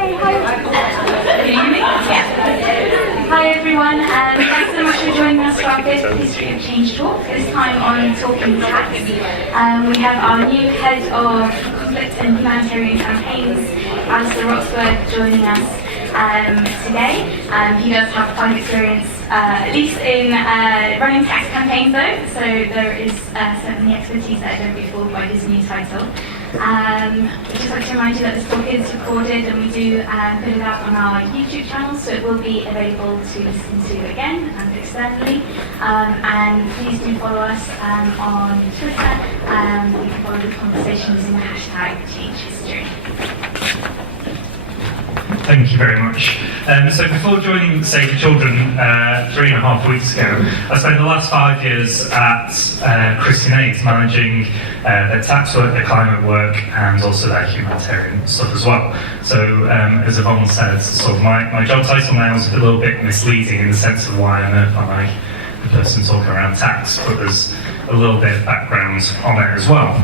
Hi. Can you hear me? Yeah. Hi everyone, thanks so much for joining us for our fifth History of Change talk, this time on Talking Tax. We have our new head of Conflict and Humanitarian Campaigns, Alasdair Roxburgh, joining us today. He does have quite experience, at least in running tax campaigns though, so there is certainly expertise there, don't be fooled by his new title. I'd just like to remind you that this talk is recorded and we do put it out on our YouTube channel, so it will be available to listen to again and externally. And please do follow us on Twitter. You can follow the conversation using the hashtag changehistory. Thank you very much. So before joining Save the Children 3.5 weeks ago, I spent the last 5 years at Christian Aid managing their tax work, their climate work, and also their humanitarian stuff as well. So as Yvonne said, sort of my job title now is a little bit misleading in the sense of why on earth am I the person talking around tax, but there's a little bit of background on it as well.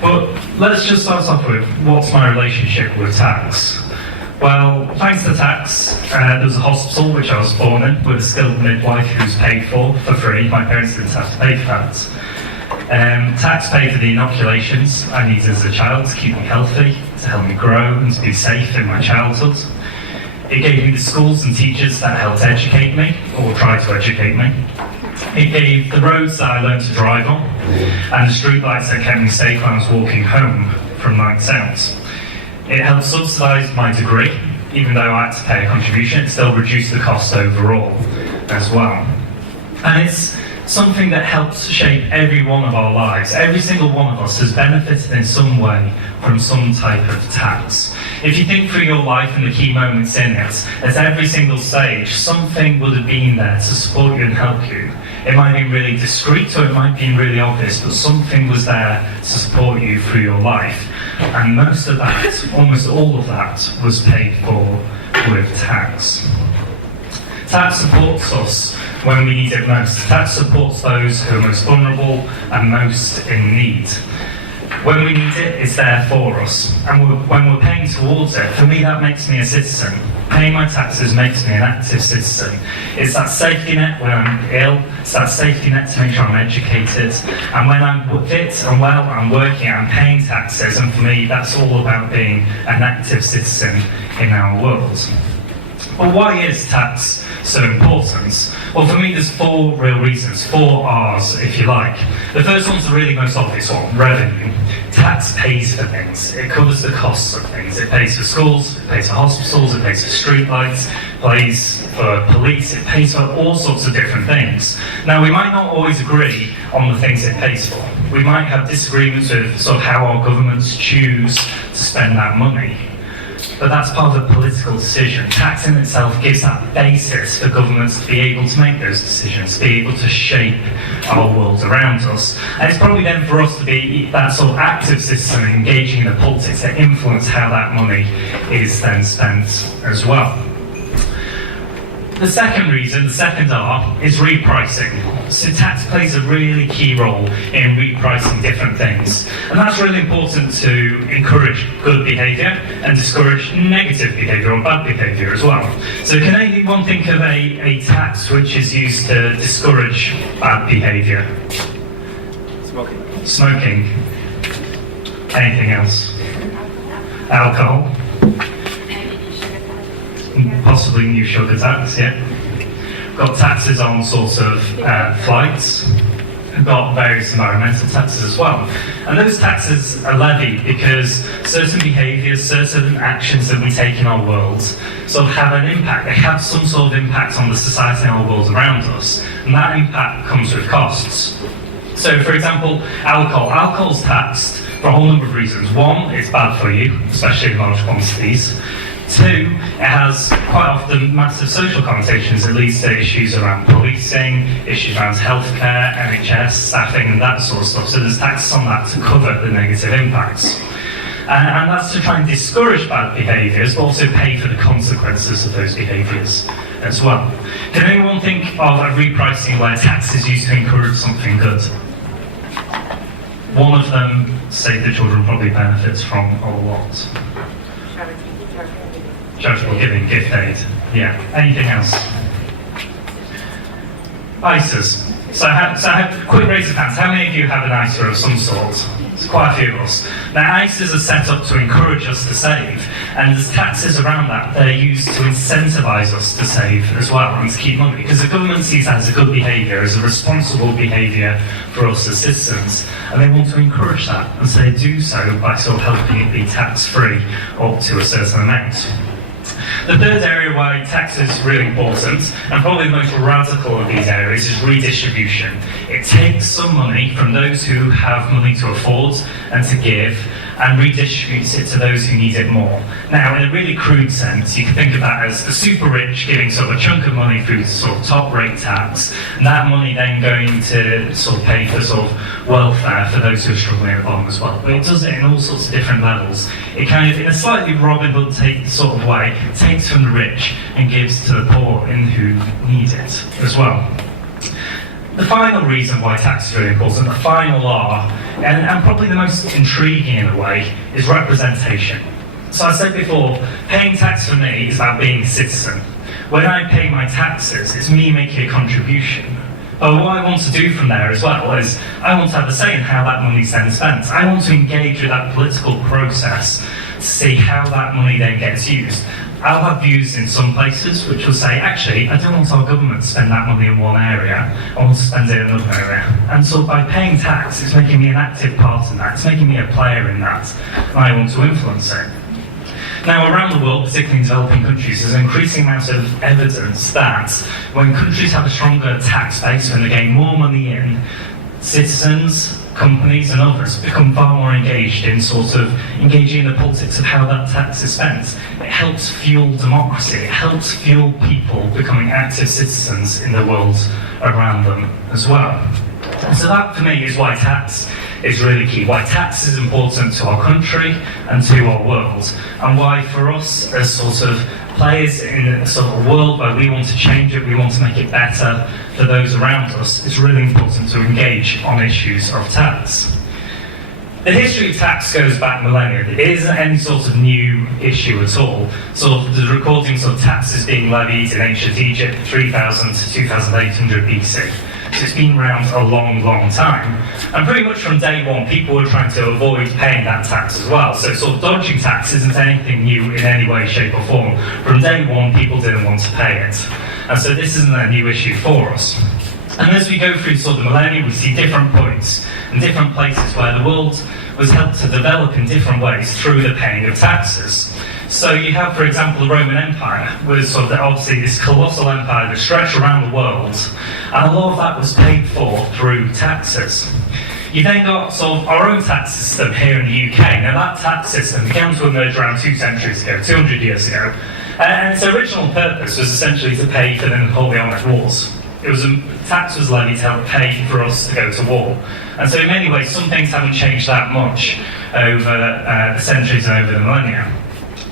But let's just start off with, what's my relationship with tax? Well, thanks to tax, there was a hospital which I was born in with a skilled midwife who was paid for free. My parents didn't have to pay for that. Tax paid for the inoculations I needed as a child to keep me healthy, to help me grow and to be safe in my childhood. It gave me the schools and teachers that helped educate me, or try to educate me. It gave the roads that I learned to drive on, and the streetlights that kept me safe when I was walking home from nights out. It helped subsidise my degree, even though I had to pay a contribution. It still reduced the cost overall as well. And it's something that helps shape every one of our lives. Every single one of us has benefited in some way from some type of tax. If you think through your life and the key moments in it, at every single stage, something would have been there to support you and help you. It might be really discreet or it might be really obvious, but something was there to support you through your life. And most of that, almost all of that, was paid for with tax. Tax supports us when we need it most. Tax supports those who are most vulnerable and most in need. When we need it, it's there for us. And when we're paying towards it, for me that makes me a citizen. Paying my taxes makes me an active citizen. It's that safety net when I'm ill, it's that safety net to make sure I'm educated, and when I'm fit and well, I'm working, I'm paying taxes, and for me that's all about being an active citizen in our world. Well, why is tax so important? Well, for me there's 4 real reasons, 4 R's if you like. The first one's the really most obvious one, revenue. Tax pays for things, it covers the costs of things. It pays for schools, it pays for hospitals, it pays for streetlights, it pays for police, it pays for all sorts of different things. Now, we might not always agree on the things it pays for. We might have disagreements with sort of how our governments choose to spend that money. But that's part of a political decision. Tax in itself gives that basis for governments to be able to make those decisions, to be able to shape our world around us. And it's probably then for us to be that sort of active citizen engaging in the politics that influence how that money is then spent as well. The second reason, the second R, is repricing. So tax plays a really key role in repricing different things. And that's really important to encourage good behaviour and discourage negative behaviour or bad behaviour as well. So can anyone think of a tax which is used to discourage bad behaviour? Smoking. Anything else? Alcohol? Possibly new sugar tax, yeah. Got taxes on sort of flights. Got various environmental taxes as well. And those taxes are levied because certain behaviours, certain actions that we take in our world sort of have an impact. They have some sort of impact on the society and our world around us. And that impact comes with costs. So, for example, alcohol. Alcohol's taxed for a whole number of reasons. One, it's bad for you, especially in large quantities. 2, it has quite often massive social connotations. It leads to issues around policing, issues around healthcare, NHS, staffing, and that sort of stuff. So there's taxes on that to cover the negative impacts. And that's to try and discourage bad behaviours, but also pay for the consequences of those behaviours as well. Can anyone think of a repricing where tax is used to encourage something good? One of them, Save the Children, probably benefits from a lot. Charitable giving, gift aid. Yeah. Anything else? ISAs. So I have a quick raise of hands. How many of you have an ISA of some sort? It's quite a few of us. Now, ISAs are set up to encourage us to save, and there's taxes around that. They're used to incentivise us to save as well and to keep money, because the government sees that as a good behaviour, as a responsible behaviour for us as citizens, and they want to encourage that, and so they do so by sort of helping it be tax-free up to a certain amount. The third area why tax is really important, and probably the most radical of these areas, is redistribution. It takes some money from those who have money to afford and to give, and redistributes it to those who need it more. Now, in a really crude sense, you can think of that as the super rich giving sort of a chunk of money through sort of top rate tax, and that money then going to sort of pay for sort of welfare for those who are struggling at the bottom as well. But it does it in all sorts of different levels. It kind of, in a slightly Robin Hood sort of way, takes from the rich and gives to the poor and who need it as well. The final reason why tax is really important, the final R, and probably the most intriguing in a way, is representation. So I said before, paying tax for me is about being a citizen. When I pay my taxes, it's me making a contribution. But what I want to do from there as well is, I want to have a say in how that money's then spent. I want to engage with that political process to see how that money then gets used. I'll have views in some places which will say, actually, I don't want our government to spend that money in one area, I want to spend it in another area. And so by paying tax, it's making me an active part in that, it's making me a player in that, and I want to influence it. Now, around the world, particularly in developing countries, there's an increasing amount of evidence that when countries have a stronger tax base, when they gain more money in, citizens, companies and others become far more engaged in sort of engaging in the politics of how that tax is spent. It helps fuel democracy, it helps fuel people becoming active citizens in the world around them as well. And so that for me is why tax is really key, why tax is important to our country and to our world, and why for us as sort of players in a sort of world where we want to change it, we want to make it better for those around us, it's really important to engage on issues of tax. The history of tax goes back millennia. It isn't any sort of new issue at all. Sort of the recordings of taxes being levied in ancient Egypt, 3000 to 2800 BC. So it's been around a long, long time. And pretty much from day one, people were trying to avoid paying that tax as well. So sort of dodging tax isn't anything new in any way, shape or form. From day one, people didn't want to pay it. And so this isn't a new issue for us. And as we go through sort of the millennia, we see different points and different places where the world was helped to develop in different ways through the paying of taxes. So you have, for example, the Roman Empire was sort of obviously this colossal empire that stretched around the world, and a lot of that was paid for through taxes. You then got sort of our own tax system here in the UK. Now that tax system began to emerge around 2 centuries ago, 200 years ago, and its original purpose was essentially to pay for the Napoleonic Wars. Tax was levied to help pay for us to go to war. And so in many ways, some things haven't changed that much over the centuries and over the millennia.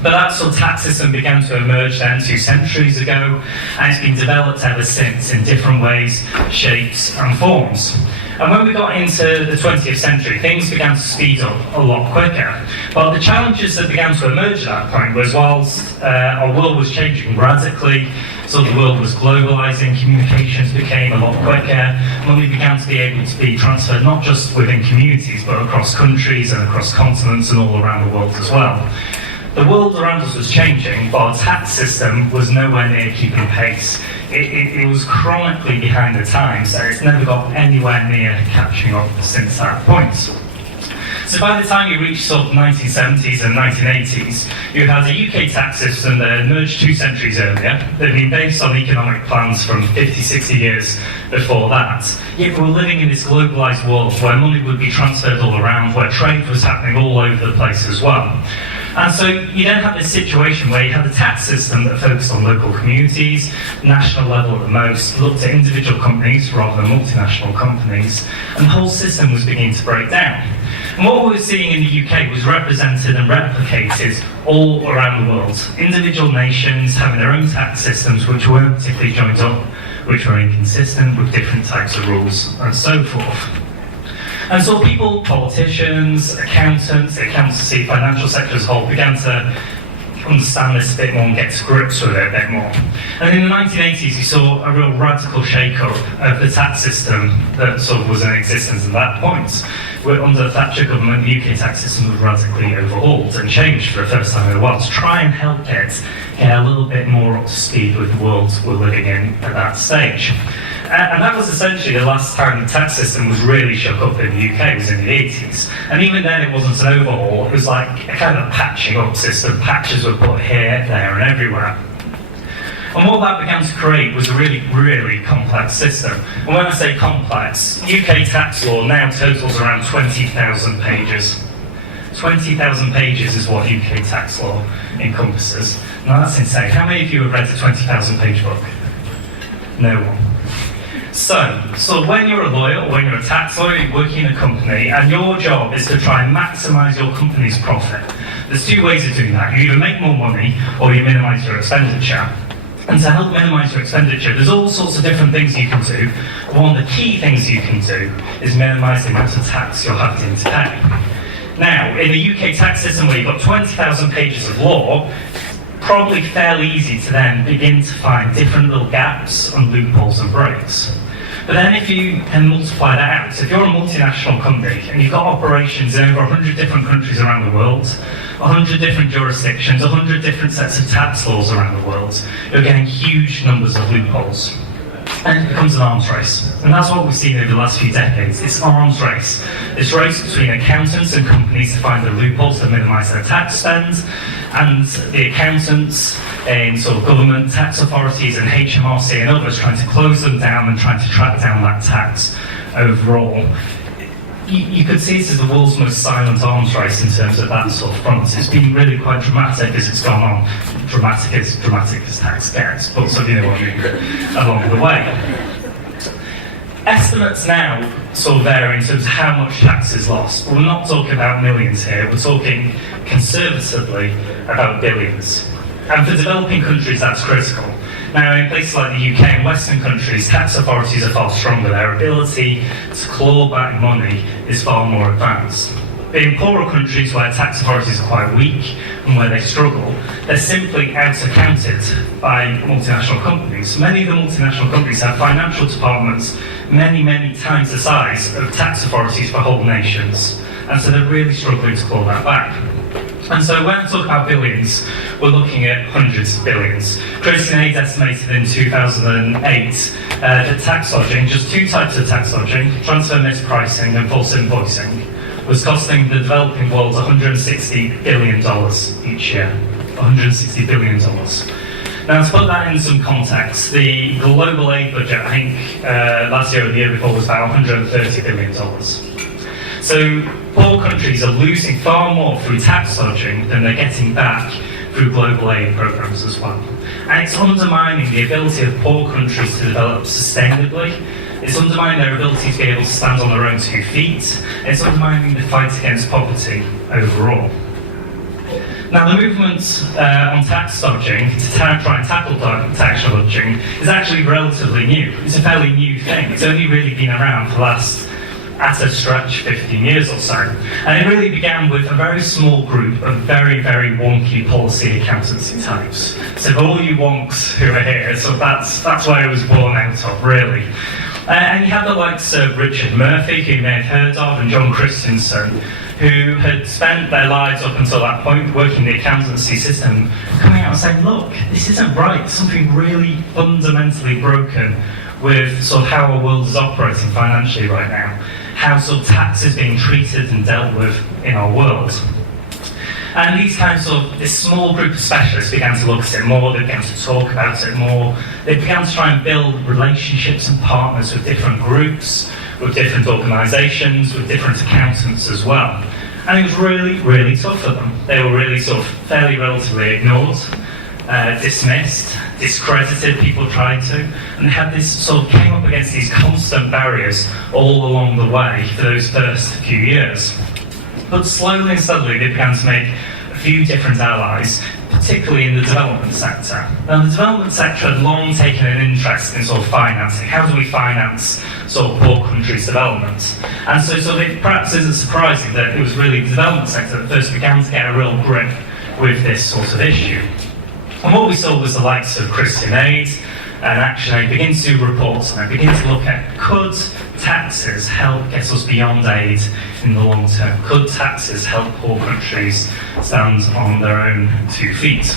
But that sort of tax system began to emerge then 2 centuries ago, and it's been developed ever since in different ways, shapes and forms. And when we got into the 20th century, things began to speed up a lot quicker. But the challenges that began to emerge at that point was whilst our world was changing radically, so the world was globalising, communications became a lot quicker, money began to be able to be transferred not just within communities, but across countries and across continents and all around the world as well. The world around us was changing, but our tax system was nowhere near keeping pace. It was chronically behind the times, and it's never got anywhere near catching up since that point. So by the time you reach sort of 1970s and 1980s, you had a UK tax system that emerged 2 centuries earlier, that had been based on economic plans from 50, 60 years before that. Yet we were living in this globalised world where money would be transferred all around, where trade was happening all over the place as well. And so you then have this situation where you have a tax system that focused on local communities, national level at the most, looked at individual companies rather than multinational companies, and the whole system was beginning to break down. And what we were seeing in the UK was represented and replicated all around the world. Individual nations having their own tax systems which weren't particularly joined up, which were inconsistent with different types of rules, and so forth. And so people, politicians, accountants, the accountancy, financial sector as a whole began to understand this a bit more and get to grips with it a bit more. And in the 1980s, you saw a real radical shake-up of the tax system that sort of was in existence at that point. Under the Thatcher government, the UK tax system was radically overhauled and changed for the first time in a while to try and help it get a little bit more up to speed with the world we're living in at that stage. And that was essentially the last time the tax system was really shook up in the UK, was in the 80s. And even then it wasn't an overhaul, it was like a kind of patching up system. Patches were put here, there and everywhere. And what that began to create was a really, really complex system. And when I say complex, UK tax law now totals around 20,000 pages. 20,000 pages is what UK tax law encompasses. Now that's insane. How many of you have read a 20,000 page book? No one. So when you're a lawyer or when you're a tax lawyer, you're working in a company and your job is to try and maximise your company's profit. There's two ways of doing that. You either make more money or you minimise your expenditure. And to help minimise your expenditure, there's all sorts of different things you can do. One of the key things you can do is minimise the amount of tax you're having to pay. Now, in the UK tax system where you've got 20,000 pages of law, probably fairly easy to then begin to find different little gaps and loopholes and breaks. But then if you can multiply that out, so if you're a multinational company and you've got operations in over 100 different countries around the world, 100 different jurisdictions, 100 different sets of tax laws around the world, you're getting huge numbers of loopholes. And it becomes an arms race. And that's what we've seen over the last few decades. It's an arms race. This race between accountants and companies to find the loopholes to minimise their tax spend, and the accountants in sort of government, tax authorities and HMRC and others trying to close them down and trying to track down that tax overall. You could see it as the world's most silent arms race in terms of that sort of front. It's been really quite dramatic as it's gone on. Dramatic as tax gets, but so you know what I mean, along the way. Estimates now sort of vary in terms of how much tax is lost. But we're not talking about millions here, we're talking conservatively about billions. And for developing countries, that's critical. Now, in places like the UK and Western countries, tax authorities are far stronger. Their ability to claw back money is far more advanced. But in poorer countries where tax authorities are quite weak and where they struggle, they're simply out-accounted by multinational companies. Many of the multinational companies have financial departments many, many times the size of tax authorities for whole nations. And so they're really struggling to claw that back. And so when I talk about billions, we're looking at hundreds of billions. Christian Aid estimated in 2008 that tax dodging, just two types of tax dodging, transfer mispricing and false invoicing, was costing the developing world $160 billion each year. $160 billion. Now, to put that in some context, the global aid budget, I think last year or the year before, was about $130 billion. So poor countries are losing far more through tax dodging than they're getting back through global aid programs as well. And it's undermining the ability of poor countries to develop sustainably. It's undermining their ability to be able to stand on their own 2 feet. It's undermining the fight against poverty overall. Now, the movement on tax dodging to try and tackle tax dodging is actually relatively new. It's a fairly new thing. It's only really been around for the last, at a stretch, 15 years or so. And it really began with a very small group of very, very wonky policy accountancy types. So for all you wonks who are here, so that's where it was born out of, really. And you have the likes of Richard Murphy, who you may have heard of, and John Christensen, who had spent their lives up until that point working the accountancy system, coming out and saying, look, this isn't right, something really fundamentally broken with sort of how our world is operating financially right now, how sort of tax is being treated and dealt with in our world. And these kinds of, this small group of specialists began to look at it more, they began to talk about it more, they began to try and build relationships and partners with different groups, with different organisations, with different accountants as well. And it was really, really tough for them. They were really sort of fairly relatively ignored, dismissed, discredited, people tried to, and they had this sort of came up against these constant barriers all along the way for those first few years. But slowly and steadily they began to make a few different allies, particularly in the development sector. Now, the development sector had long taken an interest in sort of financing. How do we finance sort of poor countries' development? And so it perhaps isn't surprising that it was really the development sector that first began to get a real grip with this sort of issue. And what we saw was the likes of Christian Aid and Action Aid begin to do reports and begin to look at, could taxes help get us beyond aid in the long term? Could taxes help poor countries stand on their own 2 feet?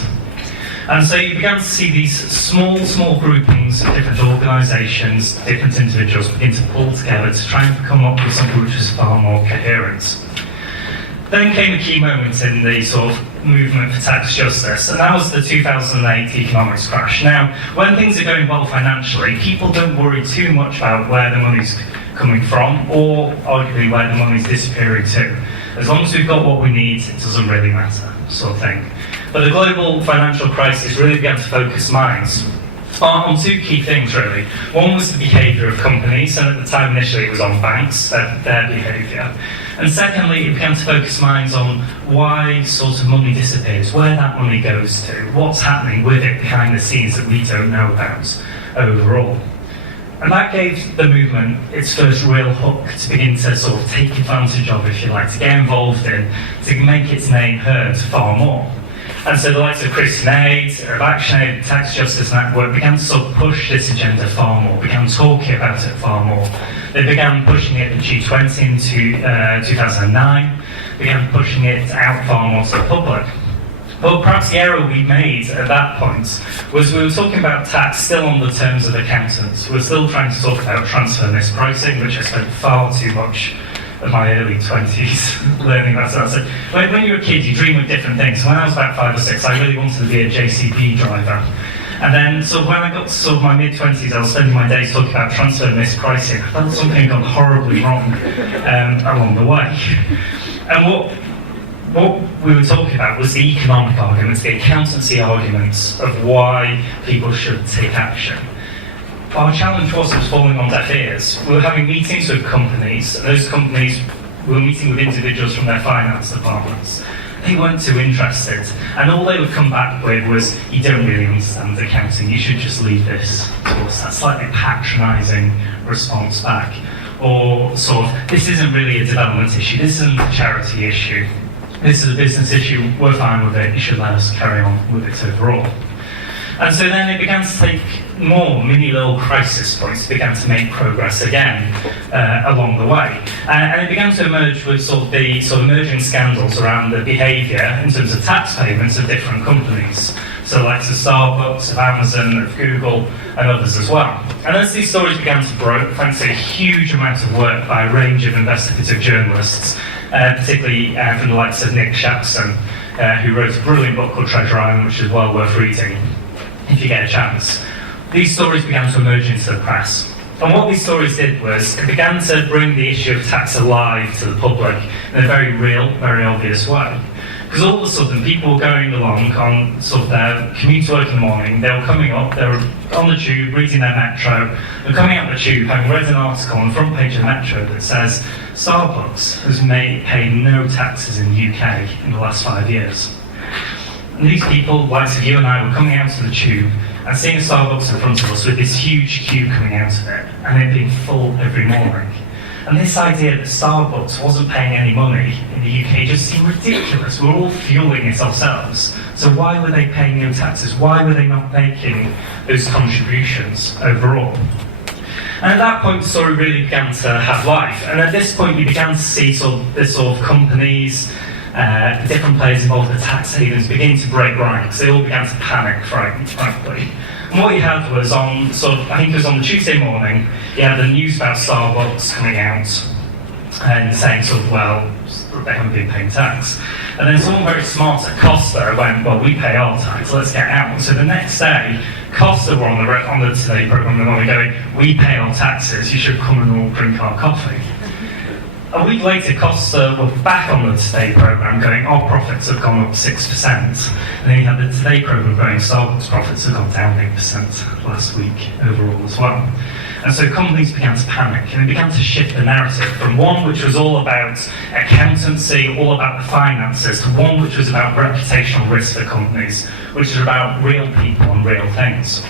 And so you began to see these small groupings of different organisations, different individuals begin to pull together to try and come up with something which was far more coherent. Then came a key moment in the sort of movement for tax justice, and that was the 2008 economics crash. Now, when things are going well financially, people don't worry too much about where the money's coming from, or arguably where the money's disappearing to. As long as we've got what we need, it doesn't really matter, sort of thing. But the global financial crisis really began to focus minds on 2 key things, really. One was the behaviour of companies, and at the time initially it was on banks, their behaviour. And secondly, it began to focus minds on why sort of money disappears, where that money goes to, what's happening with it behind the scenes that we don't know about overall. And that gave the movement its first real hook to begin to sort of take advantage of, if you like, to get involved in, to make its name heard far more. And so the likes of Christian Aid, of Action Aid, Tax Justice Network began to sort of push this agenda far more, began talking about it far more. They began pushing it in G20 in 2009, began pushing it out far more to the public. But perhaps the error we made at that point was we were talking about tax still on the terms of accountants. We were still trying to talk about transfer mispricing, which I spent far too much of my early 20s learning about that. So when you're a kid, you dream of different things. When I was about 5 or 6, I really wanted to be a JCB driver. And then, so when I got to sort of my mid-20s, I was spending my days talking about transfer mispricing. I felt something had gone horribly wrong along the way. And what we were talking about was the economic arguments, the accountancy arguments of why people should take action. Our challenge was falling on deaf ears. We were having meetings with companies, and those companies were meeting with individuals from their finance departments. They weren't too interested, and all they would come back with was, you don't really understand accounting, you should just leave this to us. That slightly patronising response back. Or sort of, this isn't really a development issue, this isn't a charity issue, this is a business issue, we're fine with it, you should let us carry on with it overall. And so then it began to take more mini little crisis points, began to make progress again along the way. And it began to emerge with sort of the emerging scandals around the behaviour in terms of tax payments of different companies. So like the Starbucks, of Amazon, of Google, and others as well. And as these stories began to break, thanks to a huge amount of work by a range of investigative journalists, particularly from the likes of Nick Shaxson, who wrote a brilliant book called Treasure Island, which is well worth reading if you get a chance. These stories began to emerge into the press. And what these stories did was, it began to bring the issue of tax alive to the public in a very real, very obvious way. Because all of a sudden, people were going along on sort of their commute to work in the morning, they were coming up, they were on the tube, reading their Metro, they're coming out the tube, having read an article on the front page of the Metro that says, Starbucks has paid no taxes in the UK in the last 5 years. And these people, like you and I, were coming out to the tube and seeing a Starbucks in front of us with this huge queue coming out of it, and it being full every morning. And this idea that Starbucks wasn't paying any money in the UK just seemed ridiculous. We're all fueling it ourselves. So why were they paying no taxes? Why were they not making those contributions overall? And at that point, the story really began to have life. And at this point, we began to see this sort of companies, the different players involved in the tax havens begin to break ranks. They all began to panic, frankly. And what you had was on I think it was on the Tuesday morning, you had the news about Starbucks coming out and saying well, they haven't been paying tax. And then someone very smart at Costa went, well, we pay our tax, let's get out. And so the next day, Costa were on the Today programme and they were going, we pay our taxes, you should come and all drink our coffee. A week later, Costa were back on the Today programme going, our profits have gone up 6%. And then you had the Today programme going, Starbucks profits have gone down 8% last week overall as well. And so companies began to panic, and it began to shift the narrative from one which was all about accountancy, all about the finances, to one which was about reputational risk for companies, which is about real people and real things.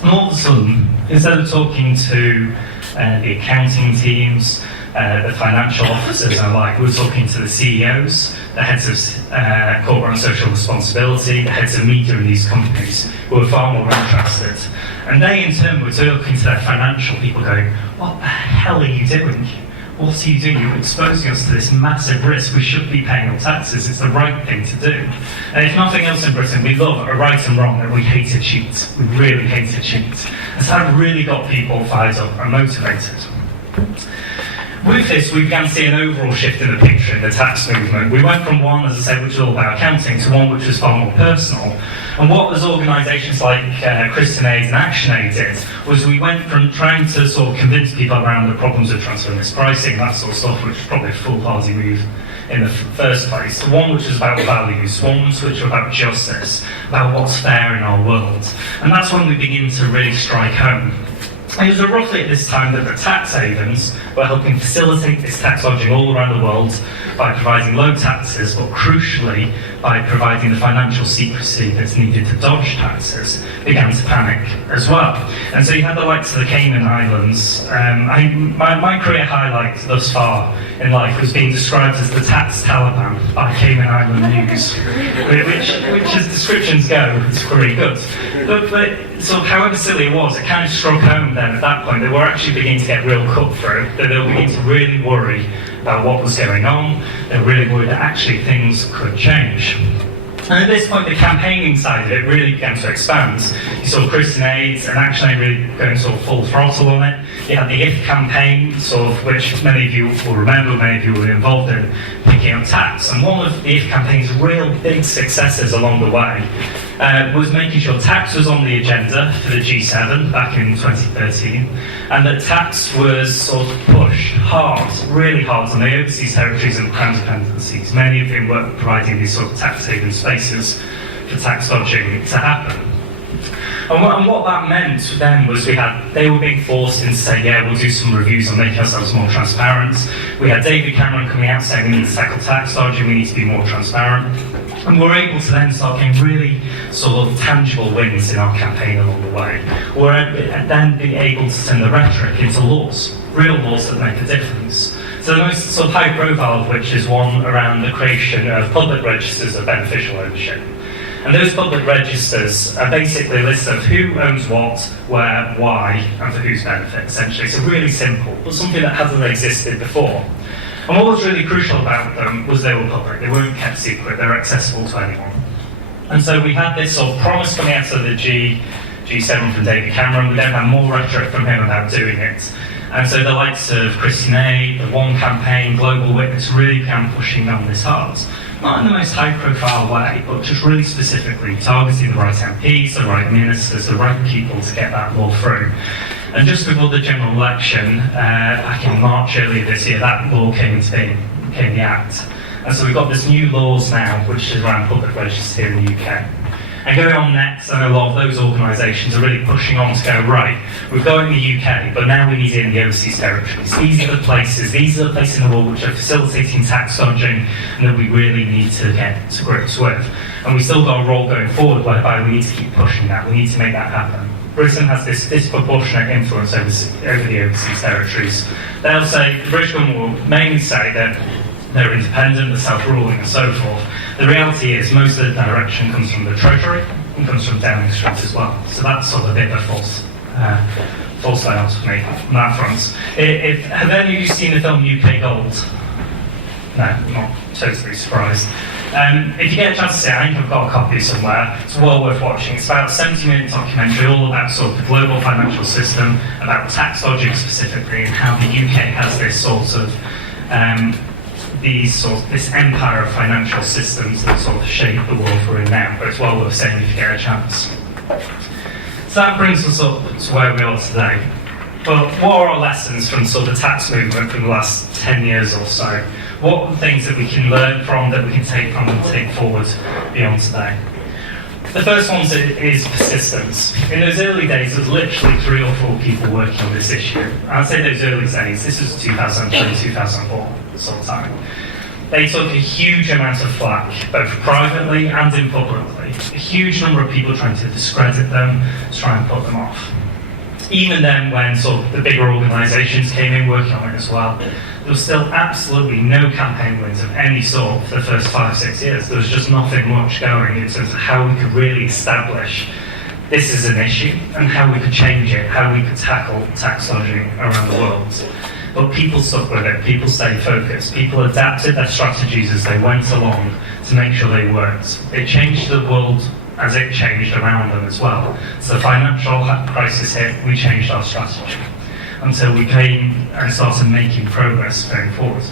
And all of a sudden, instead of talking to the accounting teams, the financial officers and the like. We were talking to the CEOs, the heads of corporate and social responsibility, the heads of media in these companies, who were far more interested. And they, in turn, were talking to their financial people going, what the hell are you doing? What are you doing? You're exposing us to this massive risk. We should be paying our taxes. It's the right thing to do. And if nothing else in Britain, we love a right and wrong, and we hate to cheat. We really hate to cheat. And so that really got people fired up and motivated. With this, we began to see an overall shift in the picture in the tax movement. We went from one, as I said, which was all about accounting, to one which was far more personal. And what as organisations like Christian Aid and Action Aid did was we went from trying to sort of convince people around the problems of transfer pricing, that sort of stuff, which was probably a foolhardy move in the first place, to one which was about values, one which was about justice, about what's fair in our world. And that's when we begin to really strike home. It was roughly at this time that the tax havens were helping facilitate this tax dodging all around the world by providing low taxes, but crucially by providing the financial secrecy that's needed to dodge taxes, began to panic as well. And so you had the likes of the Cayman Islands. My career highlight thus far in life was being described as the tax Taliban by Cayman Island News, which as descriptions go, it's pretty good. But so however silly it was, it kind of struck home then at that point that we're actually beginning to get real cut through, that they were beginning to really worry about what was going on, they were really worried that actually things could change. And at this point, the campaigning side of it really began to expand. You saw Christian Aid and Action Aid really going sort of full throttle on it. You had the IF campaign, sort of, which many of you will remember, many of you were involved in picking up tax. And one of the IF campaign's real big successes along the way was making sure tax was on the agenda for the G7 back in 2013, and that tax was sort of pushed hard, really hard, on the overseas territories and crown dependencies, many of whom were providing these sort of tax haven spaces for tax dodging to happen. And what that meant then was they were being forced into saying, yeah, we'll do some reviews and make ourselves more transparent. We had David Cameron coming out saying we need to tackle tax dodging, we need to be more transparent. And we're able to then start getting really sort of tangible wins in our campaign along the way. We're then being able to turn the rhetoric into laws, real laws that make a difference. So the most sort of high profile of which is one around the creation of public registers of beneficial ownership. And those public registers are basically a list of who owns what, where, why, and for whose benefit, essentially. So really simple, but something that hasn't existed before. And what was really crucial about them was they were public, they weren't kept secret, they were accessible to anyone. And so we had this sort of promise coming out of the G7 from David Cameron. We then had more rhetoric from him about doing it. And so the likes of Christian Aid, the One Campaign, Global Witness really began pushing on this hard. Not in the most high-profile way, but just really specifically targeting the right MPs, the right ministers, the right people to get that law through. And just before the general election, back in March earlier this year, that law came into being, became the Act. And so we've got this new laws now, which is around public registers here in the UK. And going on next, I know a lot of those organisations are really pushing on to go, right, we've got it in the UK, but now we need it in the overseas territories. These are the places in the world which are facilitating tax dodging and that we really need to get to grips with. And we've still got a role going forward whereby we need to keep pushing that, we need to make that happen. Britain has this disproportionate influence over the overseas territories. They'll say, the British government will mainly say that they're independent, they're self-ruling and so forth. The reality is most of the direction comes from the Treasury and comes from Downing Street as well. So that's sort of a bit of a false layout for me on that front. Have any of you seen the film UK Gold? No, not totally surprised. If you get a chance to see it, I think I've got a copy somewhere. It's well worth watching. It's about a 70-minute documentary all about sort of the global financial system, about tax dodging specifically, and how the UK has this sort of this empire of financial systems that sort of shape the world we're in now. But it's well worth seeing if you get a chance. So that brings us up to where we are today. But what are our lessons from sort of the tax movement from the last 10 years or so? What are the things that we can learn from, that we can take from and take forward beyond today? The first one is persistence. In those early days, there was literally 3 or 4 people working on this issue. And I'd say those early days, this was 2003, 2004 sort of time. They took a huge amount of flack, both privately and in publicly. A huge number of people trying to discredit them, to try and put them off. Even then, when sort of the bigger organisations came in working on it as well, there was still absolutely no campaign wins of any sort for the first 5-6 years. There was just nothing much going in terms of how we could really establish this is an issue and how we could change it, how we could tackle tax dodging around the world. But people stuck with it, people stayed focused, people adapted their strategies as they went along to make sure they worked. It changed the world as it changed around them as well. So the financial crisis hit, we changed our strategy until we came and started making progress going forward.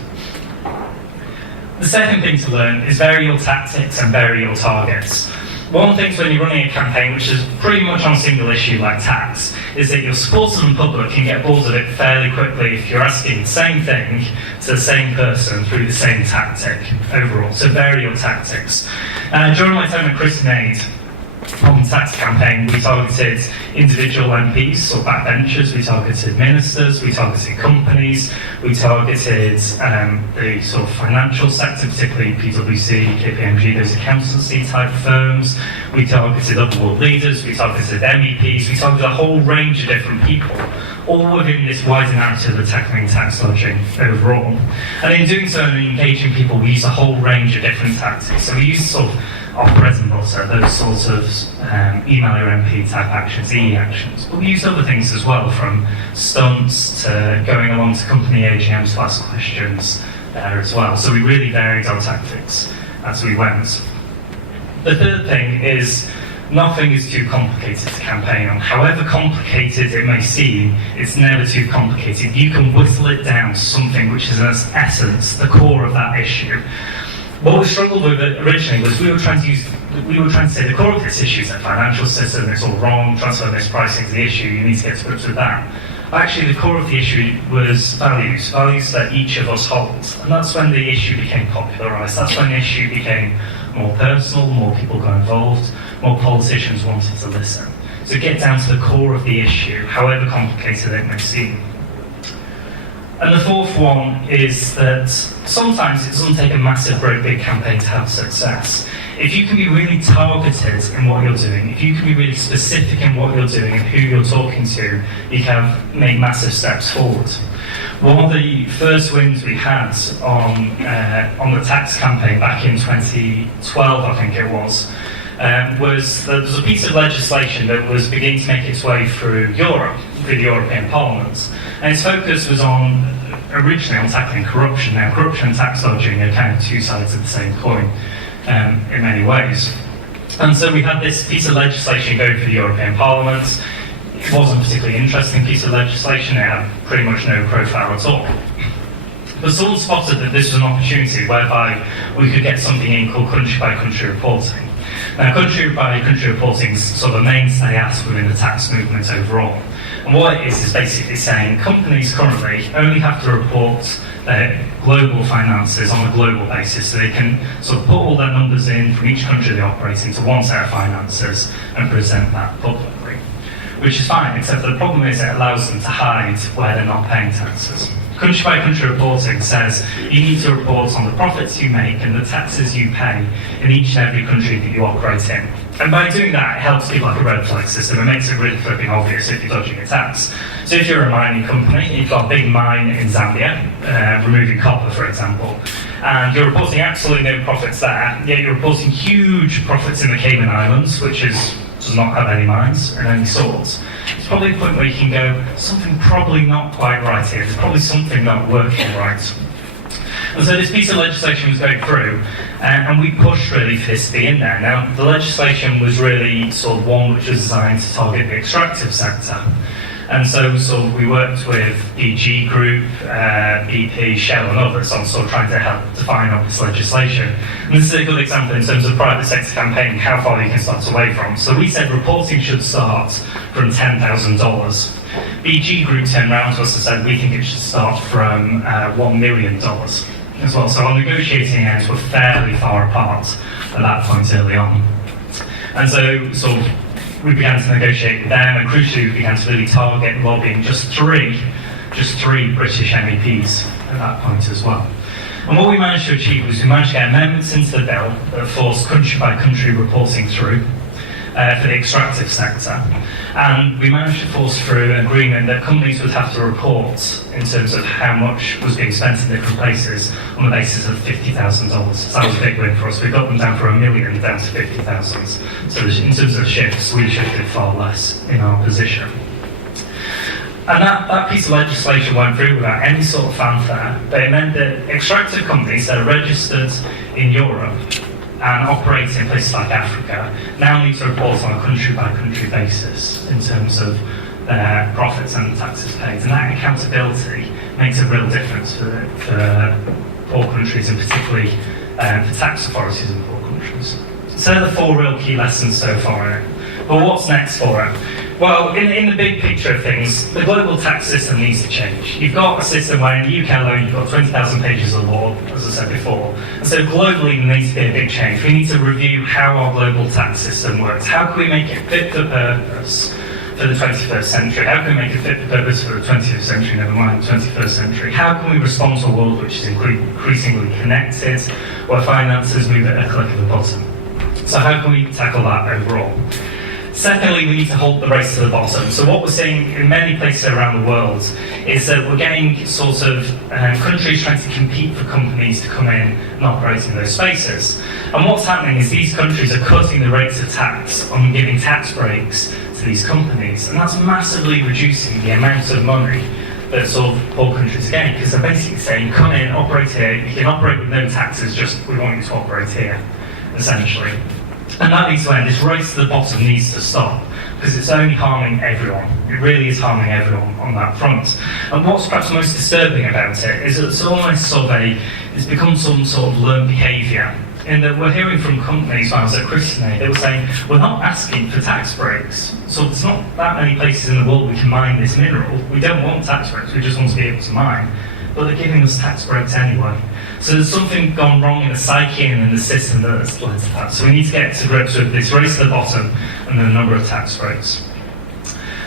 The second thing to learn is vary your tactics and vary your targets. One of the things when you're running a campaign, which is pretty much on a single issue like tax, is that your supporters and public can get bored of it fairly quickly if you're asking the same thing to the same person through the same tactic overall. So vary your tactics. During my time at Christian Aid, on the tax campaign, we targeted individual MPs or backbenchers, we targeted ministers, we targeted companies, we targeted the sort of financial sector, particularly PwC, KPMG, those accountancy type firms, we targeted other world leaders, we targeted MEPs, we targeted a whole range of different people, all within this wider narrative of tackling tax dodging overall. And in doing so and engaging people, we used a whole range of different tactics. So we used sort of our bread and butter, those sorts of email your MP type actions, EE actions. But we used other things as well, from stunts to going along to company AGMs to ask questions there as well. So we really varied our tactics as we went. The third thing is nothing is too complicated to campaign on. However complicated it may seem, it's never too complicated. You can whittle it down to something which is in essence the core of that issue. What we struggled with originally was we were trying to say the core of this issue is the financial system, it's all wrong, transfer-based pricing is the issue, you need to get to grips with that. Actually, the core of the issue was values that each of us hold. And that's when the issue became popularised, that's when the issue became more personal, more people got involved, more politicians wanted to listen. So get down to the core of the issue, however complicated it may seem. And the fourth one is that sometimes it doesn't take a massive, great big campaign to have success. If you can be really targeted in what you're doing, if you can be really specific in what you're doing and who you're talking to, you can make massive steps forward. One of the first wins we had on the tax campaign back in 2012, I think it was that there was a piece of legislation that was beginning to make its way through Europe, through the European Parliament. And its focus was originally on tackling corruption. Now, corruption and tax dodging are kind of two sides of the same coin in many ways. And so we had this piece of legislation going through the European Parliament. It wasn't a particularly interesting piece of legislation. It had pretty much no profile at all. But someone spotted that this was an opportunity whereby we could get something in called country-by-country reporting. Now, country-by-country reporting is sort of a mainstay ask within the tax movement overall. And what it is basically saying companies currently only have to report their global finances on a global basis, so they can sort of put all their numbers in from each country they operate into one set of finances and present that publicly. Which is fine, except that the problem is it allows them to hide where they're not paying taxes. Country-by-country reporting says you need to report on the profits you make and the taxes you pay in each and every country that you operate in. And by doing that, it helps people like a red flag system. It makes it really flipping obvious if you're dodging a tax. So if you're a mining company, you've got a big mine in Zambia, removing copper, for example, and you're reporting absolutely no profits there, yet you're reporting huge profits in the Cayman Islands, which does not have any mines of any sort. It's probably a point where you can go, something probably not quite right here. There's probably something not working right. And so this piece of legislation was going through, and we pushed really for this to be in there. Now, the legislation was really sort of one which was designed to target the extractive sector. And so we worked with BG Group, BP, Shell and others on sort of trying to help define up this legislation. And this is a good example in terms of private sector campaigning, how far you can start away from. So we said reporting should start from $10,000. BG Group turned around to us and said we think it should start from $1 million as well. So our negotiating ends were fairly far apart at that point early on. And so we began to negotiate with them, and crucially we began to really target lobbying just three British MEPs at that point as well. And what we managed to achieve was we managed to get amendments into the bill that forced country-by-country reporting through. for the extractive sector. And we managed to force through an agreement that companies would have to report in terms of how much was being spent in different places on the basis of $50,000. So that was a big win for us. We got them down from $1 million down to 50,000. So in terms of shifts, we shifted far less in our position. And that piece of legislation went through without any sort of fanfare, but it meant that extractive companies that are registered in Europe and operate in places like Africa now need to report on a country-by-country basis in terms of their profits and the taxes paid. And that accountability makes a real difference for poor countries, and particularly for tax authorities in poor countries. So they're the 4 real key lessons so far in it. But what's next for it? Well, in the big picture of things, the global tax system needs to change. You've got a system where in the UK alone you've got 20,000 pages of law, as I said before. And so globally there needs to be a big change. We need to review how our global tax system works. How can we make it fit for purpose for the 21st century? How can we make it fit for purpose for the 20th century, never mind the 21st century? How can we respond to a world which is increasingly connected, where finances move at a click of a button? So how can we tackle that overall? Secondly, we need to hold the race to the bottom. So what we're seeing in many places around the world is that we're getting sort of countries trying to compete for companies to come in and operate in those spaces. And what's happening is these countries are cutting the rates of tax on giving tax breaks to these companies. And that's massively reducing the amount of money that sort of poor countries are getting, because they're basically saying, come in, operate here, you can operate with no taxes, just we want you to operate here, essentially. And that needs to end. This race to the bottom needs to stop, because it's only harming everyone. It really is harming everyone on that front. And what's perhaps most disturbing about it is that it's almost sort of it's become some sort of learned behaviour, in that we're hearing from companies, when I was at Christian Aid, they were saying, we're not asking for tax breaks. So there's not that many places in the world we can mine this mineral. We don't want tax breaks, we just want to be able to mine. But they're giving us tax breaks anyway. So there's something gone wrong in the psyche and in the system that has led to that. So we need to get to grips with this race to the bottom and the number of tax breaks.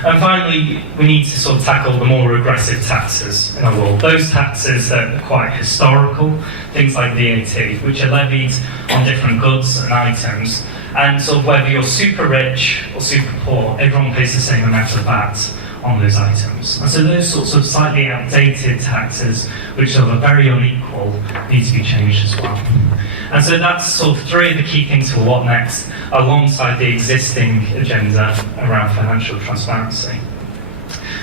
And finally, we need to sort of tackle the more regressive taxes in our world. Those taxes that are quite historical, things like VAT, which are levied on different goods and items. And sort of whether you're super rich or super poor, everyone pays the same amount of VAT on those items. And so those sorts of slightly outdated taxes, which are very unequal, need to be changed as well. And so that's sort of 3 of the key things for what next, alongside the existing agenda around financial transparency.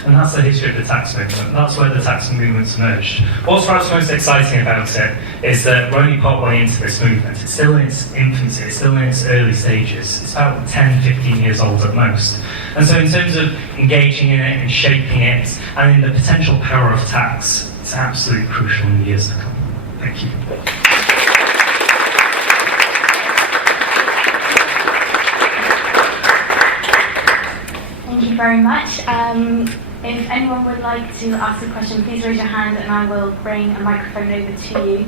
And that's the history of the tax movement. That's where the tax movement's emerged. What's perhaps most exciting about it is that we're only part way into this movement. It's still in its infancy, it's still in its early stages. It's about 10, 15 years old at most. And so in terms of engaging in it and shaping it, and in the potential power of tax, it's absolutely crucial in the years to come. Thank you. Thank you very much. If anyone would like to ask a question, please raise your hand and I will bring a microphone over to you.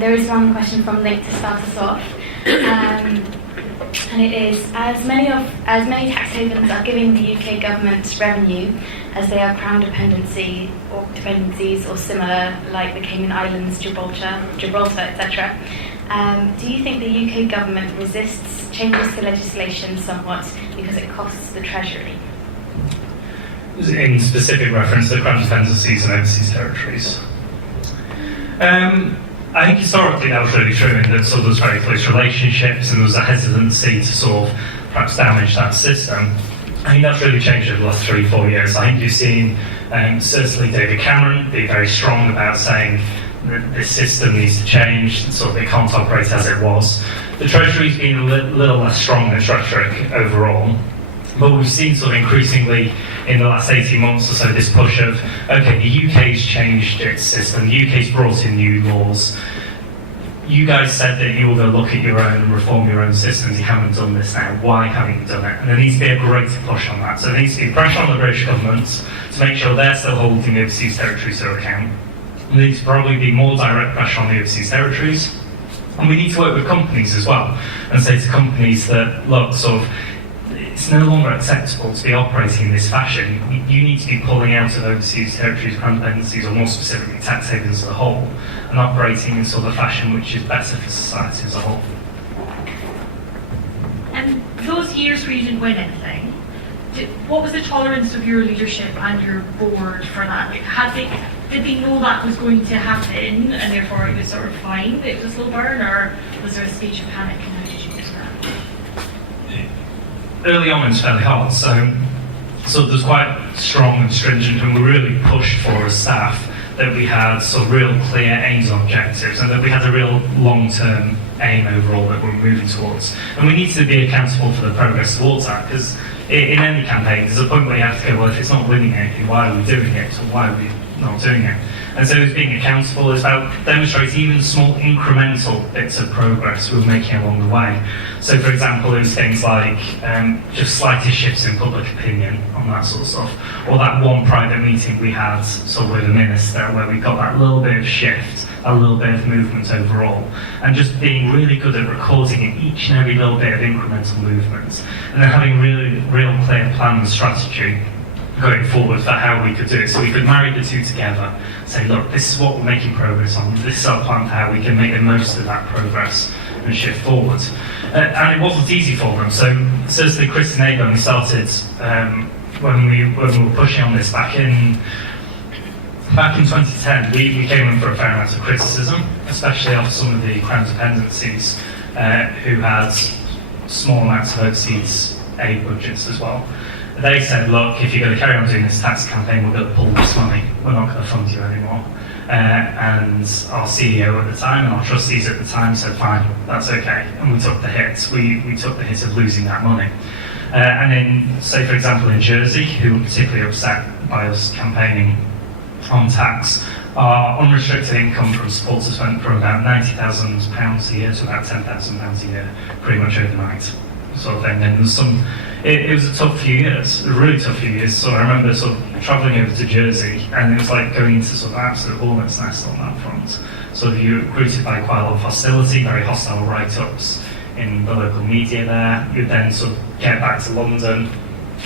There is one question from Nick to start us off. And it is, as many tax havens are giving the UK government revenue, as they are crown dependencies or similar, like the Cayman Islands, Gibraltar, etc., do you think the UK government resists changes to legislation somewhat because it costs the Treasury? In specific reference to crown dependencies and overseas territories. I think historically that was really true, in that sort of there's very close relationships and there was a hesitancy to sort of perhaps damage that system. I think that's really changed over the last 3-4 years. I think you've seen certainly David Cameron be very strong about saying that this system needs to change, and sort of it can't operate as it was. The Treasury's been a little less strong in its rhetoric overall. But we've seen sort of increasingly in the last 18 months or so this push of, okay, the UK's changed its system, the UK's brought in new laws. You guys said that you were going to look at your own and reform your own systems. You haven't done this now. Why haven't you done it? And there needs to be a greater push on that. So there needs to be pressure on the British government to make sure they're still holding the overseas territories to account. And there needs to probably be more direct pressure on the overseas territories. And we need to work with companies as well and say to companies that, look, sort of, it's no longer acceptable to be operating in this fashion. You need to be pulling out of overseas territories, crown dependencies, or more specifically tax havens as a whole, and operating in sort of a fashion which is better for society as a whole. And those those years where you didn't win anything, what was the tolerance of your leadership and your board for that? Like, did they know that was going to happen and therefore it was sort of fine that it was a slow burn, or was there a stage of panic, and how did you do that? Early on it was fairly hard, so it was quite strong and stringent, and we really pushed for as staff that we had sort of real clear aims and objectives, and that we had a real long-term aim overall that we're moving towards. And we need to be accountable for the progress towards that, because in any campaign there's a point where you have to go, well, if it's not winning anything, why are we doing it, or why are we not doing it? And so it's being accountable is about demonstrating even small incremental bits of progress we're making along the way. So for example, it was things like just slightest shifts in public opinion on that sort of stuff, or that one private meeting we had sort of with the minister where we got that little bit of shift, a little bit of movement overall, and just being really good at recording each and every little bit of incremental movement, and then having really real clear plan and strategy going forward for how we could do it, so we could marry the two together, say, look, this is what we're making progress on, this is our plan for how we can make the most of that progress and shift forward. And it wasn't easy for them, so certainly Chris and Abe, when we started, when we were pushing on this back in 2010, we came in for a fair amount of criticism, especially after some of the Crown dependencies who had small amounts of overseas aid budgets as well. They said, look, if you're going to carry on doing this tax campaign, we're going to pull this money. We're not going to fund you anymore. And our CEO at the time and our trustees at the time said, fine, that's okay. And we took the hit. We took the hit of losing that money. And in, say, for example, in Jersey, who were particularly upset by us campaigning on tax, our unrestricted income from supporters went from about £90,000 a year to about £10,000 a year, pretty much overnight, sort of thing. And there was it was a tough few years, a really tough few years. So I remember sort of travelling over to Jersey, and it was like going into sort of an absolute hornet's nest on that front. So you were greeted by quite a lot of hostility, very hostile write-ups in the local media there. You'd then sort of get back to London,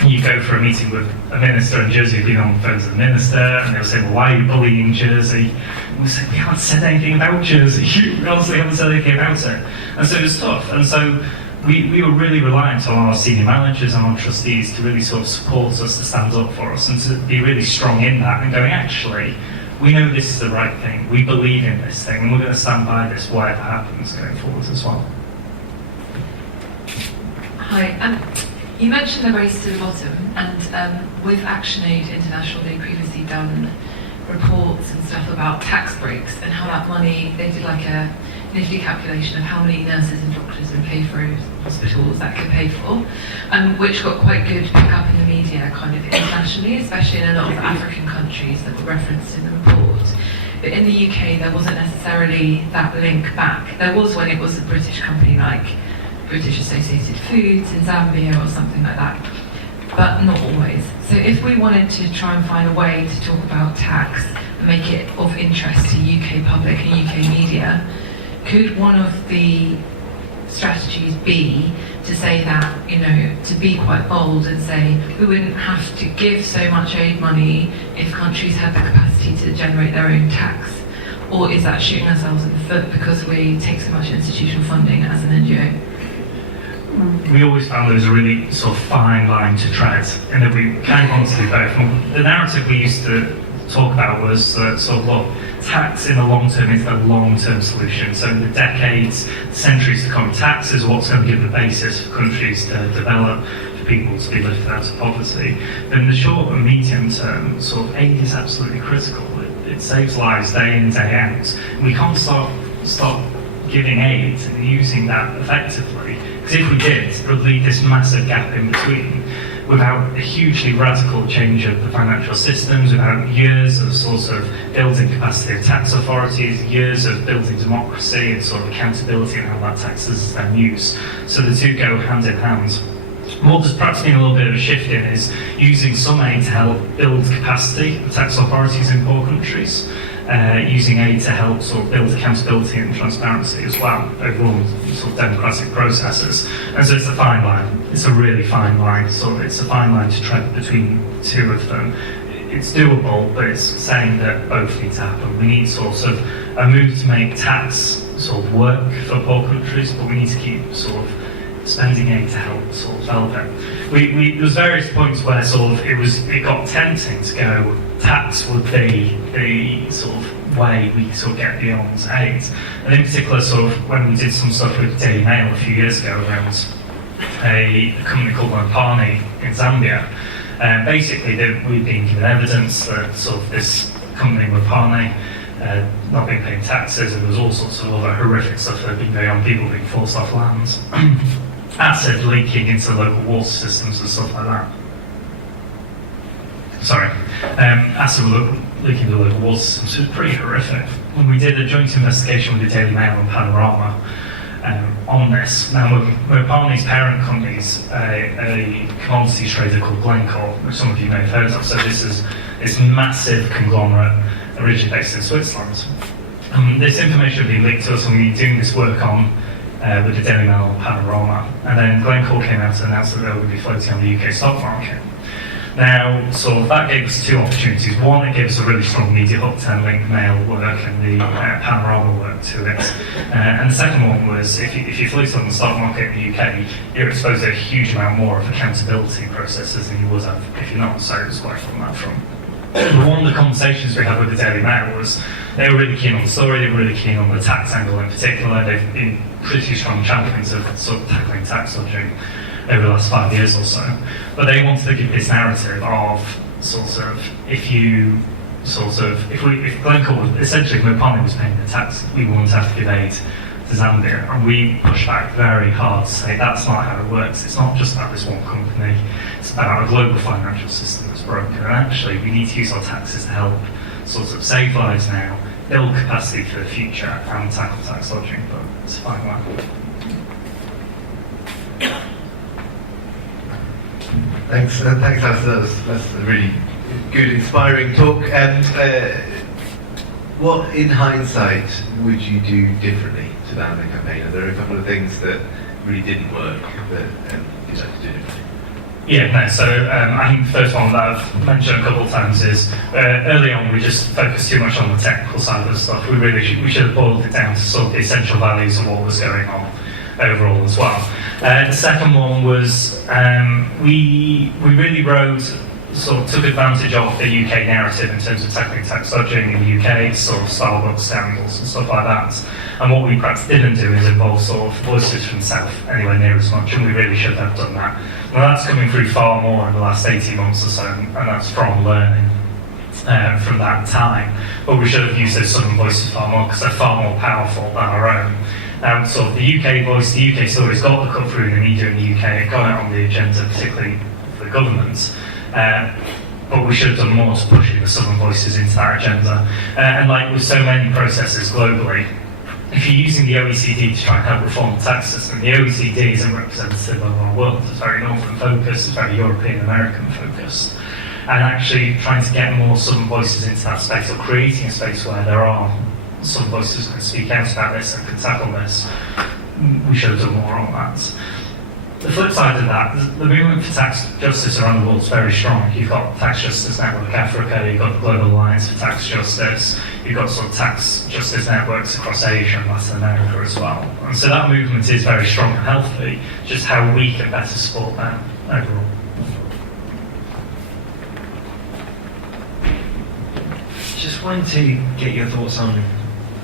you go for a meeting with a minister in Jersey who'd been on the phone to the minister, and they'll say, well, why are you bullying Jersey? And we say, we haven't said anything about Jersey. We honestly haven't said anything about it. And so it was tough. And so we were really reliant on our senior managers and our trustees to really sort of support us, to stand up for us, and to be really strong in that, and going, actually, we know this is the right thing, we believe in this thing, and we're going to stand by this whatever happens going forward as well. Hi, you mentioned the race to the bottom, and with ActionAid International, they'd previously done reports and stuff about tax breaks and how that money, they did like a nifty calculation of how many nurses and doctors and pay for hospitals that could pay for, which got quite good pick up in the media kind of internationally, especially in a lot of African countries that were referenced in the report. But in the UK, there wasn't necessarily that link back. There was when it was a British company like British Associated Foods in Zambia or something like that, but not always. So if we wanted to try and find a way to talk about tax and make it of interest to UK public and UK media, could one of the strategies be to say that, you know, to be quite bold and say we wouldn't have to give so much aid money if countries had the capacity to generate their own tax? Or is that shooting ourselves in the foot because we take so much institutional funding as an NGO? We always found there was a really sort of fine line to tread, and that we kind of wanted to do both. And the narrative we used to talk about was sort of, look, tax in the long term is the long-term solution. So in the decades, centuries to come, tax is what's going to give the basis for countries to develop, for people to be lifted out of poverty. But in the short and medium term, sort of aid is absolutely critical. It saves lives day in, day out. And we can't stop giving aid and using that effectively. Because if we did, it would leave this massive gap in between without a hugely radical change of the financial systems, without years of sort of building capacity of tax authorities, years of building democracy and sort of accountability and how that tax is then used. So the two go hand in hand. What there's perhaps been a little bit of a shift in is using some aid to help build capacity of tax authorities in poor countries, using aid to help sort of build accountability and transparency as well, overall sort of democratic processes. And so it's a fine line. It's a really fine line. So it's a fine line to tread between two of them. It's doable, but it's saying that both need to happen. We need sort of a move to make tax sort of work for poor countries, but we need to keep sort of spending aid to help sort of develop it. There was various points where sort of it got tempting to go, tax would be the sort of way we sort of get beyond aid. And in particular, sort of when we did some stuff with the Daily Mail a few years ago around a company called Mopani in Zambia. Basically, we'd been given evidence that sort of this company Mopani not being paid taxes, and there was all sorts of other horrific stuff that had been going on, people being forced off lands, acid leaking into local water systems and stuff like that. Sorry, acid leaking into local water systems. It was pretty horrific. When we did a joint investigation with the Daily Mail and Panorama on this. Now, Mopani's parent company's a commodities trader called Glencore, which some of you may have heard of. So this is this massive conglomerate originally based in Switzerland. This information had been leaked to us when we were doing this work on with the Daily Mail and Panorama. And then Glencore came out and announced that they would be floating on the UK stock market. Now, so that gave us two opportunities. One, it gave us a really strong media hook to link Mail work and the Panorama work to it. And the second one was, if you float on the stock market in the UK, you're exposed to a huge amount more of accountability processes than you would have if you're not. So it's quite from that front. One of the conversations we had with the Daily Mail was they were really keen on the story, they were really keen on the tax angle in particular. They've been pretty strong champions of sort of tackling tax dodging over the last 5 years or so. But they wanted to give this narrative of sort of if Glencore was essentially, if Mopani was paying the tax, we wouldn't have to give aid to Zambia. And we pushed back very hard to say that's not how it works. It's not just about this one company, it's about a global financial system that's broken. And actually we need to use our taxes to help sort of save lives now, build capacity for the future and tackle tax dodging, but it's fine that. Thanks, Alasdair. That's a really good, inspiring talk. And what, in hindsight, would you do differently to that in the campaign? Are there a couple of things that really didn't work that you'd like to do differently? Yeah, no, so I think the first one that I've mentioned a couple of times is early on we just focused too much on the technical side of the stuff. We should have boiled it down to sort of the essential values of what was going on overall as well. The second one was we really took advantage of the UK narrative in terms of tackling tax dodging in the UK, sort of Starbucks scandals and stuff like that. And what we perhaps didn't do is involve sort of voices from the South anywhere near as much, and we really should have done that. Well, that's coming through far more in the last 18 months or so, and that's from learning from that time. But we should have used those Southern voices far more, because they're far more powerful than our own. So the UK voice, the UK story's got the cut through in the media in the UK, it got it on the agenda, particularly for the government. But we should have done more to push the Southern voices into that agenda. And like with so many processes globally, if you're using the OECD to try and help reform the tax system, the OECD isn't representative of our world. It's very Northern focused, it's very European American focused. And actually trying to get more Southern voices into that space, or creating a space where there are some voices that can speak out about this and can tackle this, we should have done more on that. The flip side of that, the movement for tax justice around the world is very strong. You've got Tax Justice Network Africa, you've got the Global Alliance for Tax Justice, you've got sort of tax justice networks across Asia and Latin America as well. And so that movement is very strong and healthy, just how we can better support them overall. Just wanted to get your thoughts on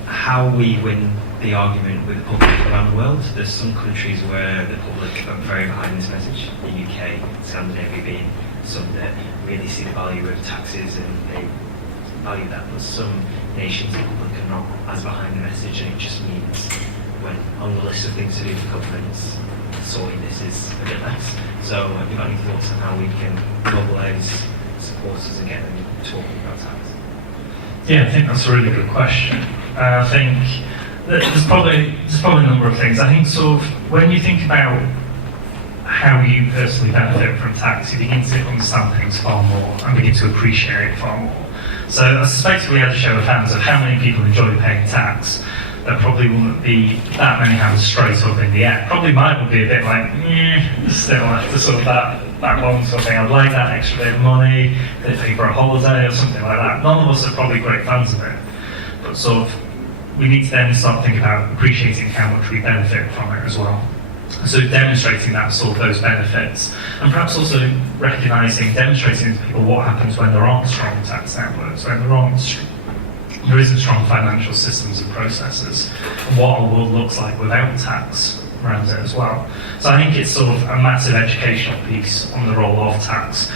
how we win the argument with the public around the world. There's some countries where the public are very behind this message, the UK, Scandinavia being some that really see the value of taxes and they value that, but some nations, the public are not as behind the message, and it just means when on the list of things to do for governments, sorting this is a bit less. So have you got any thoughts on how we can mobilise supporters and get them talking about tax? Yeah, I think that's a really good question. I think there's probably a number of things. I think sort of when you think about how you personally benefit from tax, you begin to understand things far more and begin to appreciate it far more. So I suspect if we had a show of hands of how many people enjoy paying tax, there probably wouldn't be that many hands straight up in the air. Probably mine would be a bit like, still after sort of that one sort of thing. I'd like that extra bit of money, they pay for a holiday or something like that. None of us are probably great fans of it. But sort of, we need to then start thinking about appreciating how much we benefit from it as well. So demonstrating that sort of those benefits, and perhaps also demonstrating to people what happens when there aren't strong tax networks, when there isn't strong financial systems and processes, and what our world looks like without tax around it as well. So I think it's sort of a massive educational piece on the role of tax.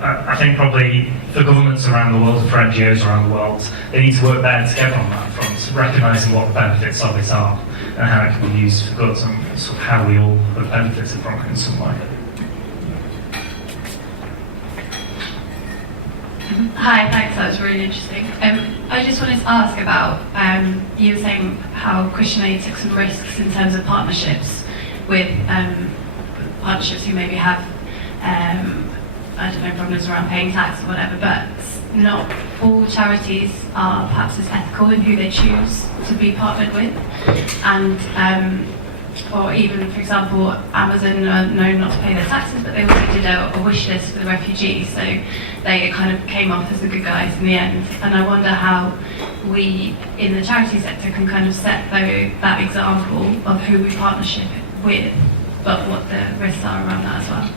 I think probably for governments around the world and for NGOs around the world, they need to work better together on that front, recognising what the benefits of it are and how it can be used for good, and sort of how we all have benefited from it in some way. Hi, thanks, that was really interesting. I just wanted to ask about, you were saying how Christian Aid took some risks in terms of partnerships with partnerships who maybe have, I don't know, problems around paying tax or whatever, but not all charities are perhaps as ethical in who they choose to be partnered with. And or even, for example, Amazon are known not to pay their taxes, but they also did a wish list for the refugees, so they kind of came off as the good guys in the end. And I wonder how we, in the charity sector, can kind of set that example of who we partnership with, but what the risks are around that as well.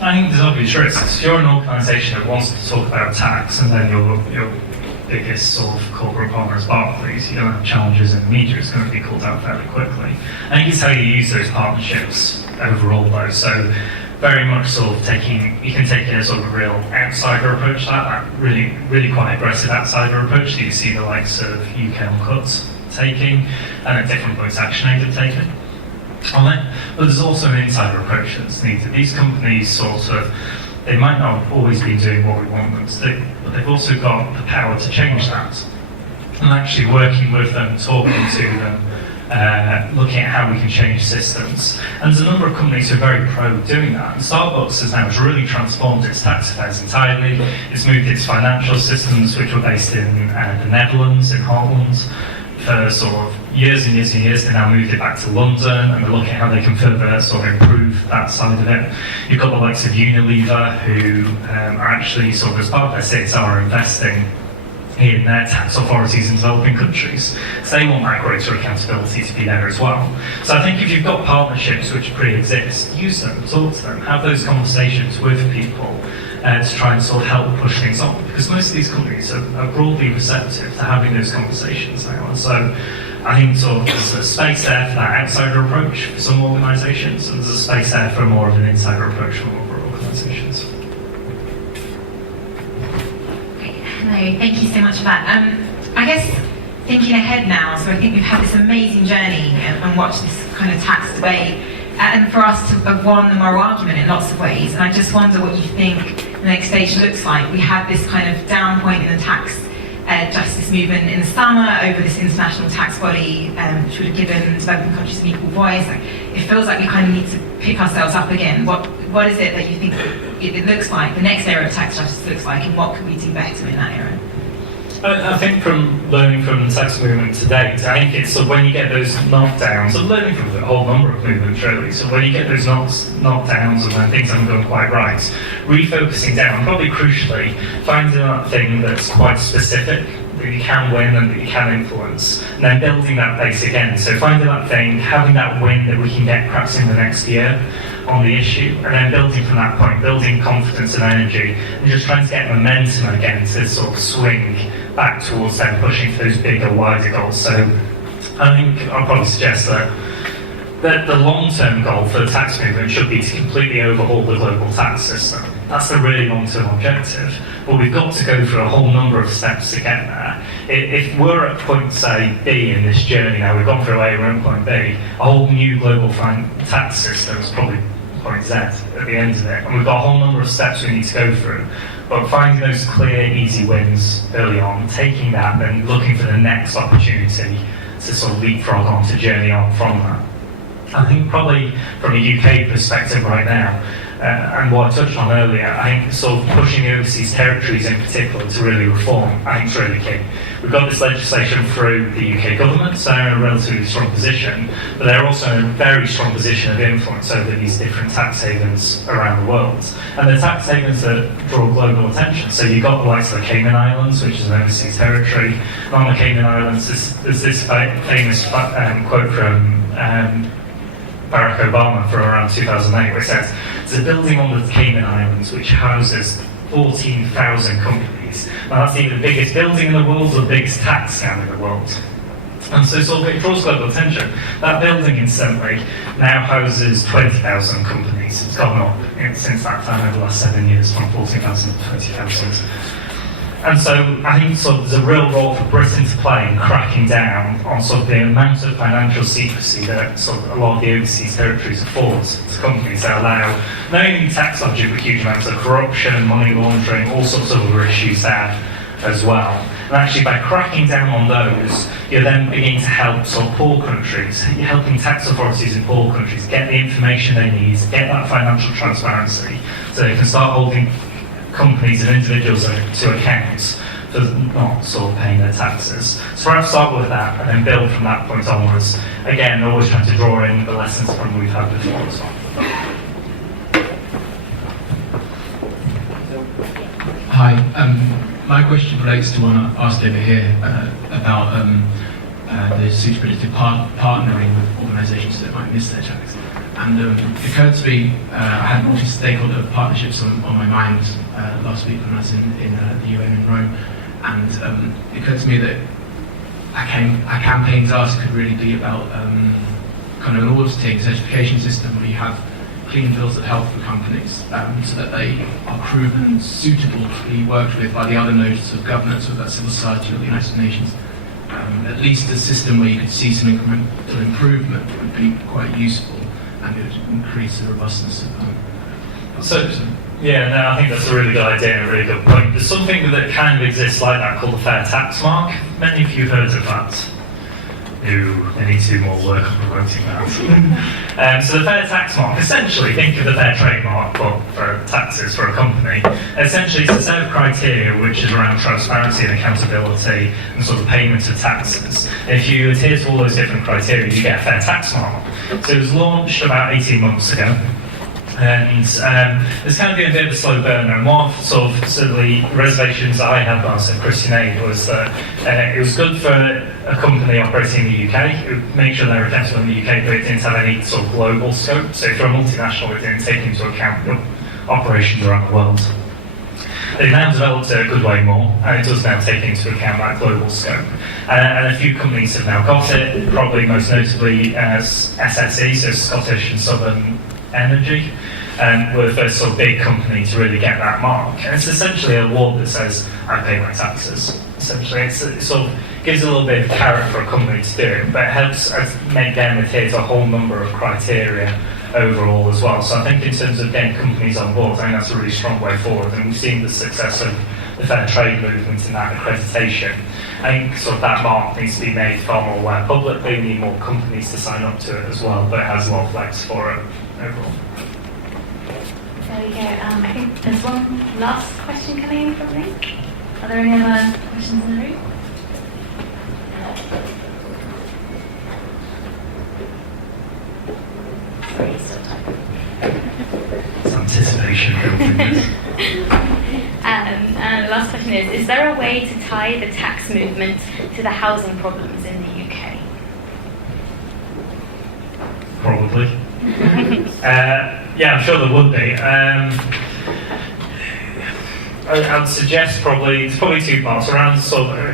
I think there's obvious risks. If you're an organisation that wants to talk about tax, and then your biggest sort of corporate partner is Barclays, you're going to have challenges in the media, it's going to be called out fairly quickly. I think it's how you use those partnerships overall though, so very much sort of you can take a sort of a real outsider approach to that really, really quite aggressive outsider approach that you see the likes of UK Uncut taking, and at different points Action Aid have taken on it. But there's also an insider approach that's needed. These companies sort of, they might not always be doing what we want them to do, but they've also got the power to change that. And actually working with them, talking to them, looking at how we can change systems. And there's a number of companies who are very pro doing that. And Starbucks has now really transformed its tax affairs entirely. It's moved its financial systems, which were based in the Netherlands, in Holland, for sort of years and years and years. They now moved it back to London, and they're looking at how they can further sort of improve that side of it. You've got the likes of Unilever, who are actually sort of, as part of their CSR, investing in their tax authorities in developing countries. So they want that greater accountability to be there as well. So I think if you've got partnerships which pre-exist, use them, talk to them, have those conversations with people to try and sort of help push things on. Because most of these companies are broadly receptive to having those conversations now. And so I think sort of there's a space there for that outsider approach for some organisations, and there's a space there for more of an insider approach for other organisations. Hello, thank you so much for that. I guess thinking ahead now, so I think we've had this amazing journey and watched this kind of tax debate, and for us to have won the moral argument in lots of ways. And I just wonder what you think the next stage looks like. We had this kind of down point in the tax justice movement in the summer over this international tax body, which would have given developing countries an equal voice. Like, it feels like we kind of need to pick ourselves up again. What is it that you think it looks like, the next era of tax justice looks like, and what can we do better in that era? I think from learning from the tax movement to date, I think it's when you get those knockdowns, and learning from a whole number of movements really, so when you get those knockdowns and when things haven't gone quite right, refocusing down, probably crucially, finding that thing that's quite specific, that you can win and that you can influence, and then building that base again. So finding that thing, having that win that we can get perhaps in the next year on the issue, and then building from that point, building confidence and energy, and just trying to get momentum again to sort of swing back towards them pushing for those bigger, wider goals. So I think I'll probably suggest that the long-term goal for the tax movement should be to completely overhaul the global tax system. That's the really long-term objective. But we've got to go through a whole number of steps to get there. If we're at point, say, B in this journey now, we've gone through A, we're at point B, a whole new global tax system is probably point Z at the end of it. And we've got a whole number of steps we need to go through. But finding those clear, easy wins early on, taking that, and then looking for the next opportunity to sort of leapfrog on, to journey on from that. I think probably from a UK perspective right now, and what I touched on earlier, I think sort of pushing the overseas territories in particular to really reform, I think is really key. We've got this legislation through the UK government, so they're in a relatively strong position, but they're also in a very strong position of influence over these different tax havens around the world. And the tax havens that draw global attention. So you've got the likes of the Cayman Islands, which is an overseas territory. And on the Cayman Islands, there's this famous quote from Barack Obama from around 2008, where it says, there's a building on the Cayman Islands which houses 14,000 companies. Now that's either the biggest building in the world or the biggest tax scam in the world. And so it draws global attention. That building, incidentally, now houses 20,000 companies. It's gone up since that time over the last 7 years, from 14,000 to 20,000. And so I think there's a real role for Britain to play in cracking down on the amount of financial secrecy that a lot of the overseas territories afford to companies that allow not only tax dodging, but huge amounts of corruption, money laundering, all sorts of other issues there as well. And actually, by cracking down on those, you're then beginning to help poor countries. You're helping tax authorities in poor countries get the information they need, get that financial transparency, so they can start holding companies and individuals to account for not paying their taxes. So perhaps start with that and then build from that point onwards. Again, always trying to draw in the lessons from what we've had before as well. Hi. My question relates to one I asked over here about the suitability of partnering with organisations that might miss their tax. And it occurred to me, I had multi-stakeholder partnerships on my mind last week when I was in the UN in Rome, and it occurred to me that our campaigns ask could really be about kind of an auditing certification system where you have clean bills of health for companies, so that they are proven suitable to be worked with by the other nodes of governance, whether that's civil society or the United Nations. At least a system where you could see some incremental improvement would be quite useful, and it would increase the robustness of Yeah, no, I think that's a really good idea and a really good point. There's something that kind of exists like that called the fair tax mark. Many of you heard of that. I need to do more work on promoting that. So the fair tax mark, essentially, think of the fair trade mark, but for taxes for a company. Essentially, it's a set of criteria which is around transparency and accountability and payment of taxes. If you adhere to all those different criteria, you get a fair tax mark. So it was launched about 18 months ago. And it's kind of been a bit of a slow burner. And one of the reservations I had when I was at Christian Aid was that it was good for a company operating in the UK. It would make sure they were accountable in the UK, but it didn't have any global scope. So for a multinational, it didn't take into account operations around the world. They've now developed it a good way more, and it does now take into account that global scope. And a few companies have now got it, probably most notably as SSE, so Scottish and Southern Energy, were the first big company to really get that mark. And it's essentially a award that says, I pay my taxes. Essentially, it gives a little bit of carrot for a company to do it, but it helps make them adhere to a whole number of criteria overall as well. So I think in terms of getting companies on board, I think that's a really strong way forward. And we've seen the success of the fair trade movement in that accreditation. I think that mark needs to be made far more aware publicly. We need more companies to sign up to it as well, but it has a lot of flex for it overall. There we go. I think there's one last question coming in from me. Are there any other questions in the room? Sorry, still typing. It's anticipation building this. And the last question is there a way to tie the tax movement to the housing problems in the UK? Probably. Yeah, I'm sure there would be. I would suggest it's probably two parts around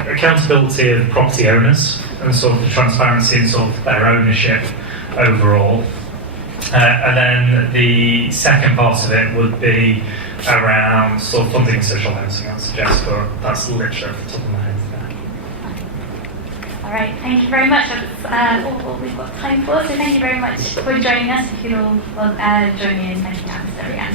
accountability of property owners and the transparency and their ownership overall. And then the second part of it would be around funding social housing, I would suggest, but that's literally off the top of my head there. All right, thank you very much. That's all we've got time for. So thank you very much for joining us. If you'd all join me in thanking Alasdair again.